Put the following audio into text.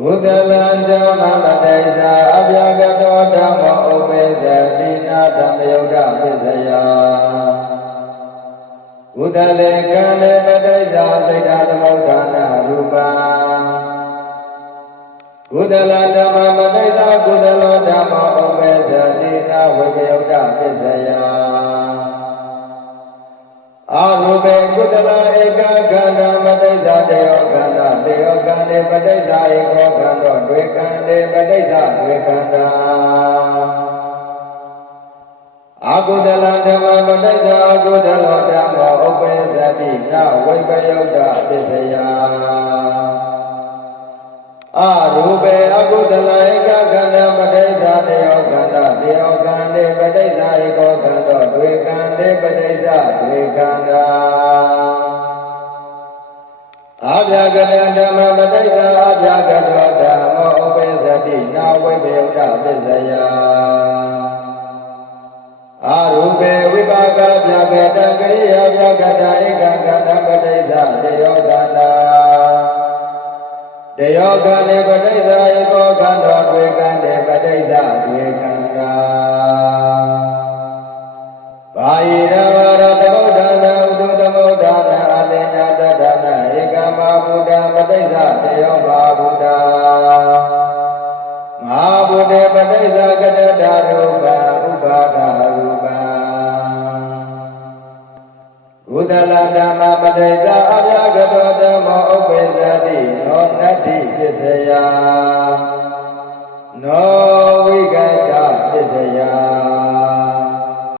ကုသလံဓမ္မမတိသာအဗျာကတောဓမ္မောဥပေသတိနာဓမ္မယုတ်တပစ္စယကုသလေကံလေပတိသာစိတ်ဓာသမုဋ္ဌာနာရူပံကုသလဓမ္မမတိသာကုသလောဓမ္မောဥပေသတိနာဝိပယုတ်တပစ္စယအာရူပေကုသလဧကခန္ဓာမတိသာတေယောခန္ဓာတေယောခန္ဓေပတိသာဧကောခန္ဓောတွေခန္ဓေပတိသာတွေခန္ဓာအာကုသလဓမ္မမတိသာအာကုသလောဓမ္မောဥပေသတိနာဝိပယုတ်တပစ္စယအာရူပေအကုသလဧကခန္ဓာပတိသာတေယောခန္ဓာတေယောခန္ဓေပတိသာဧကောခန္ဓောတွေခန္ဓေပတိသာတွေခန္ဓာအာဗျာကတဓမ္မပတိသာအာဗျာကတောဓမ္မောဥပေသတိနာဝိပယုတ်တပစ္စယအာရူပေဝိပါကဗျာကတံကရိယာဗျာကတဧကခန္ဓာပတိသာတေယောခန္ဓာတေယောခန္ဓေပတိသာဧကောခန္ဓောတွေခန္ဓေပတိသာတွေခန္ဓာဘာယိရဝရသမုဋ္ဌာနာဥဒုသမုဋ္ဌာနာအလင်ညာတတနာဧကမဗုဒ္ဓပတိသာတေယောမဗုဒ္ဓမဟာဗုဒ္ဓပတိသာကတတရူပံဥပါဒရူပံကုသလဓမ္မပတိသာအဗျာကတောဓမ္မောဥပေသတိနောနတ္တိပစ္စယနောဝိကတပစ္စယ